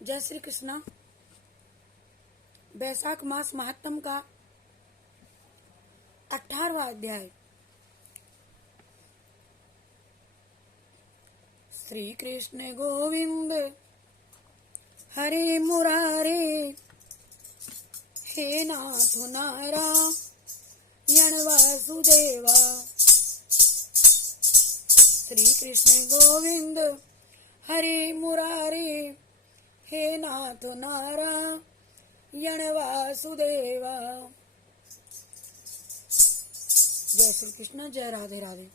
जय श्री कृष्णा। बैसाख मास महात्म का 18वां अध्याय। श्री कृष्ण गोविंद हरे मुरारे, हे नाथ नारायण वासुदेवा। श्री कृष्ण गोविंद हरे मुरारे, हे नाथ नारायण वासुदेवा। जय श्री कृष्ण, जय राधे राधे।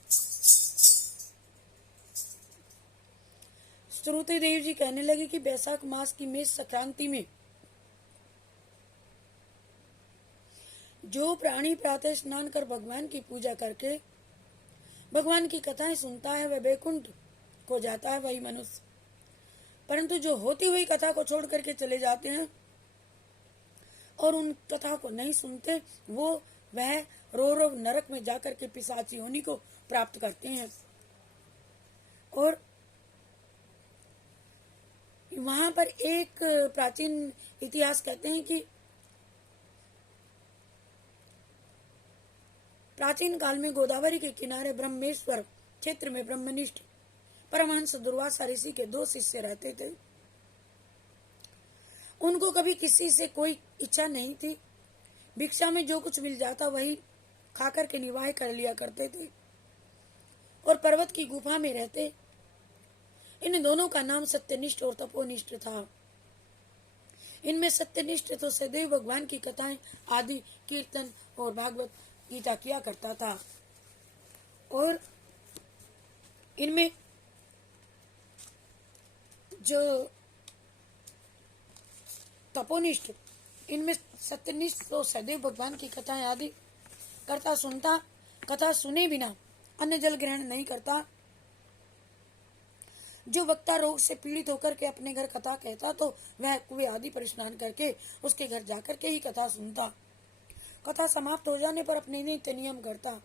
श्रुति देव जी कहने लगे कि बैसाख मास की मेष संक्रांति में जो प्राणी प्रातः स्नान कर भगवान की पूजा करके भगवान की कथाएं सुनता है वह वैकुंठ को जाता है, वही मनुष्य। परंतु जो होती हुई कथा को छोड़ करके चले जाते हैं और उन कथा को नहीं सुनते, वह रो नरक में जाकर के पिशाची योनि को प्राप्त करते हैं। और वहां पर एक प्राचीन इतिहास कहते हैं कि प्राचीन काल में गोदावरी के किनारे ब्रह्मेश्वर क्षेत्र में ब्रह्मनिष्ठ परमहंस दुर्वासा ऋषि के 2 शिष्य रहते थे। उनको कभी किसी से कोई इच्छा नहीं थी। भिक्षा में जो कुछ मिल जाता वही खाकर के निर्वाह कर लिया करते थे और पर्वत की गुफा में रहते। इन दोनों का नाम सत्यनिष्ठ और तपोनिष्ठ था। इनमें सत्यनिष्ठ तो सदैव भगवान की कथाएं आदि कीर्तन और भागवत गीता किया करता था, और इनमें जो तपोनिष्ठ, इनमें सत्यनिष्ठ तो सदैव भगवान की कथाएं आदि करता सुनता, कथा सुने बिना अन्न जल ग्रहण नहीं करता। जो वक्ता रोग से पीड़ित होकर के अपने घर कथा कहता तो वह कुएं आदि पर स्नान करके उसके घर जाकर के ही कथा सुनता। कथा समाप्त हो जाने पर अपने नित्य नियम करता।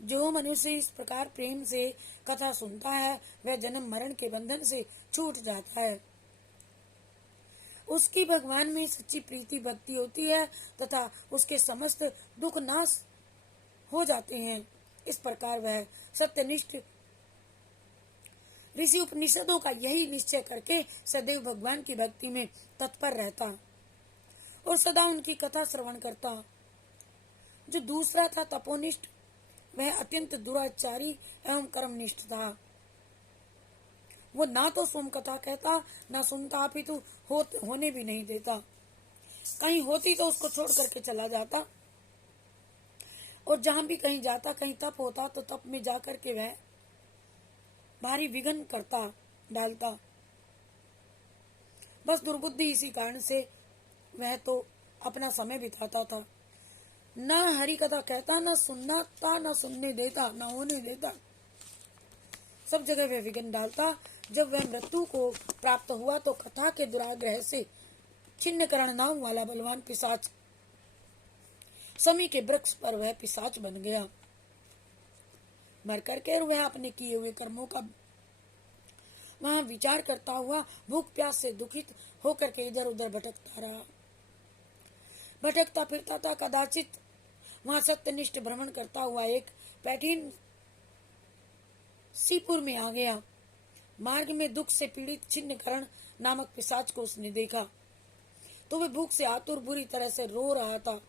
जो मनुष्य इस प्रकार प्रेम से कथा सुनता है वह जन्म मरण के बंधन से छूट जाता है। उसकी भगवान में सच्ची प्रीति भक्ति होती है तथा उसके समस्त दुख नाश हो जाते हैं। इस प्रकार वह सत्यनिष्ठ ऋषि उपनिषदों का यही निश्चय करके सदैव भगवान की भक्ति में तत्पर रहता और सदा उनकी कथा श्रवण करता। जो दूसरा था तपोनिष्ठ, वह अत्यंत दुराचारी एवं कर्मनिष्ठ था। वो ना तो सोम कथा कहता ना सुनता, अपितु होने भी नहीं देता। कहीं होती तो उसको छोड़ करके चला जाता, और जहां भी कहीं जाता, कहीं तप होता तो तप में जाकर के वह भारी विघ्न करता डालता। बस दुर्बुद्धि इसी कारण से वह तो अपना समय बिताता था। न हरि कथा कहता, न सुनना था, न सुनने देता, न होने देता। सब जगह वह विघ्न डालता। जब वह मृत्यु को प्राप्त हुआ तो कथा के दुराग्रह से छिन्नकरण नाम वाला बलवान पिशाच समी के वृक्ष पर वह पिशाच बन गया। मर करके वह अपने किए हुए कर्मों का वहां विचार करता हुआ भूख प्यास से दुखित होकर के इधर उधर भटकता रहा। भटकता फिरता था। कदाचित वहां सत्यनिष्ठ भ्रमण करता हुआ एक पैठीन सीपुर में आ गया। मार्ग में दुख से पीड़ित छिन्नकरण नामक पिशाच को उसने देखा तो वह भूख से आतुर बुरी तरह से रो रहा था।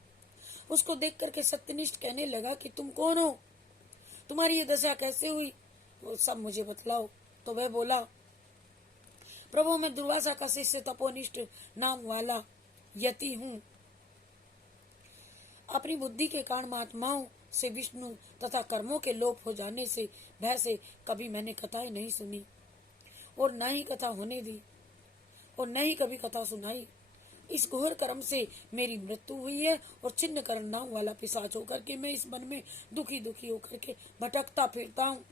उसको देख करके सत्यनिष्ठ कहने लगा कि तुम कौन हो, तुम्हारी ये दशा कैसे हुई, वो सब मुझे बतलाओ। तो वह बोला, प्रभु मैं दुर्वासा का शिष्य तपोनिष्ठ नाम वाला यति हूँ। अपनी बुद्धि के कारण महात्माओं से विष्णु तथा कर्मों के लोप हो जाने से भय से कभी मैंने कथाएं नहीं सुनी और न ही कथा होने दी और न ही कभी कथा सुनाई। इस घोर कर्म से मेरी मृत्यु हुई है और छिन्न करण नाम वाला पिशाच होकर के मैं इस मन में दुखी दुखी होकर के भटकता फिरता हूँ।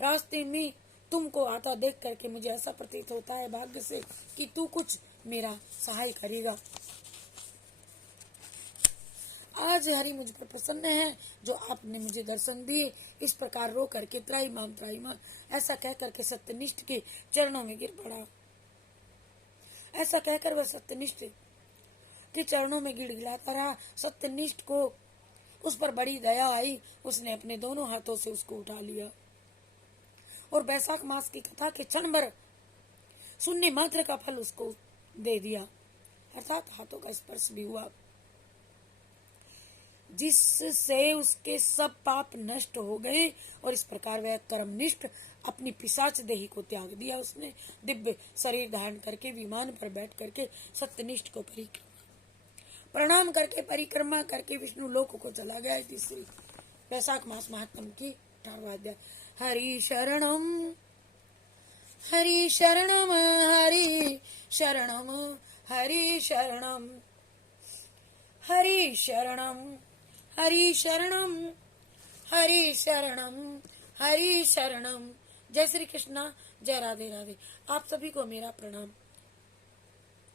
रास्ते में तुमको आता देख करके मुझे ऐसा प्रतीत होता है भाग्य से कि तू कुछ मेरा सहाय करेगा। आज हरि मुझ पर प्रसन्न है जो आपने मुझे दर्शन दिए। इस प्रकार रो करके त्राहिमाम ऐसा कह करके सत्यनिष्ठ के चरणों में गिर पड़ा। ऐसा कहकर वह सत्यनिष्ठ के चरणों में गिड़गिड़ाता रहा। सत्यनिष्ठ को उस पर बड़ी दया आई, उसने अपने दोनों हाथों से उसको उठा लिया और बैसाख मास की कथा के क्षण भर सुनने मात्र का फल उसको दे दिया, अर्थात हाथों का स्पर्श भी हुआ, जिससे उसके सब पाप नष्ट हो गए और इस प्रकार वह कर्मनिष्ठ अपनी पिशाच देही को त्याग दिया। उसने दिव्य शरीर धारण करके विमान पर बैठ करके सत्यनिष्ठ को प्रणाम करके परिक्रमा करके विष्णु लोक को चला गया। तीसरी वैशाख मास महात्म की 18वां अध्याय। हरि शरणम हरि शरणम हरि शरणम हरि शरणम हरि शरणम हरि शरणम हरि शरणम हरि शरणम। जय श्री कृष्णा, जय राधे राधे। आप सभी को मेरा प्रणाम,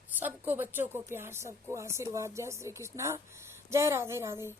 सबको बच्चों को प्यार, सबको आशीर्वाद। जय श्री कृष्णा, जय राधे राधे।